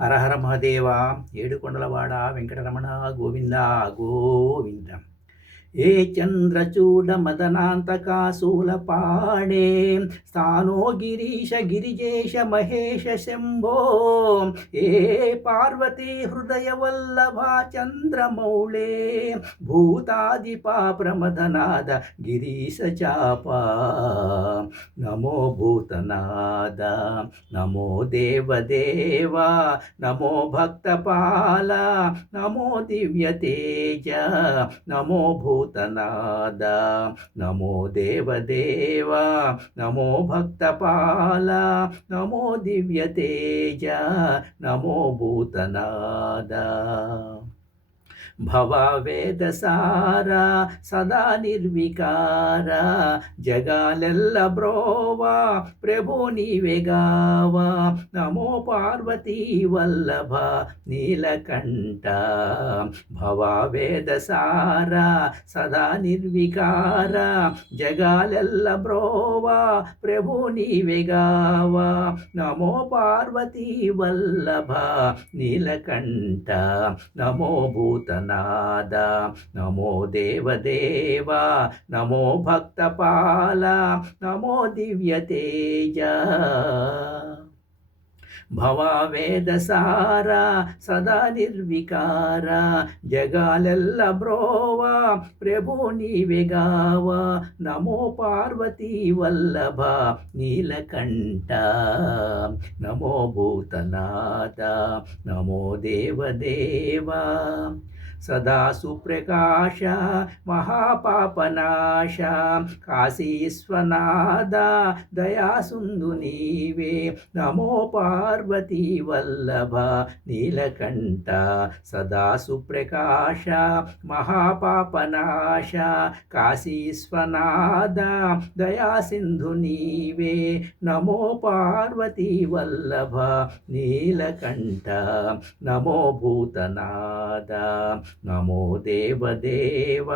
హరహర మహదేవ ఏడుకొండలవాడ వెంకటరమణ గోవింద గోవింద. ఏ చంద్రచూడ మదనాంతకాశూల పాడే స్థానో గిరీశ గిరిజేశ మహేశ శంభో. ఏ పార్వతీ హృదయ వల్లభ చంద్రమౌళే భూతాదిపా ప్రమదనాద గిరీశ చాప. నమో భూతనాద నమో దేవదేవ నమో భక్తపాల నమో దివ్యతేజ నమో భూతనాద నమో దేవదేవ నమో భక్తపాల నమో దివ్యతేజ నమో భూతనాద. భవవేదసార సదా నిర్వికార జగాలెల్ల బ్రోవా ప్రభు నీవెగావా. నమో పార్వతీ వల్లభ నీలకంఠ. భవవేదసార సదా నిర్వికార జగాలెల్ల బ్రోవా ప్రభు నీవెగావా. నమో పార్వతీ వల్లభ నీలకంఠ. నమో భూతనాద నమో దేవదేవ నమో భక్తపాల నమో దివ్యతేజ. భవవేదసార సదా నిర్వికార జగాలెల్ల బ్రోవా ప్రభు నీవెగావా. నమో పార్వతీ వల్లభ నీలకంఠ. నమో భూతనాథ నమో దేవదేవ. సదా సుప్రకాశ మహాపాపనాశ కాశీశ్వనాథ దయాసుందు నీవే. నమో పార్వతీ వల్లభ నీలకంఠ. సదా సుప్రకాశ మహాపాపనాశ కాశీశ్వనాథ దయాసింధు నీవే. నమో పార్వతీ వల్లభ నీలకంఠ. నమో భూతనాథ నమో దేవదేవ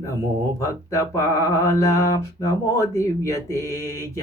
నమో భక్తపాల నమో దివ్యతేజ.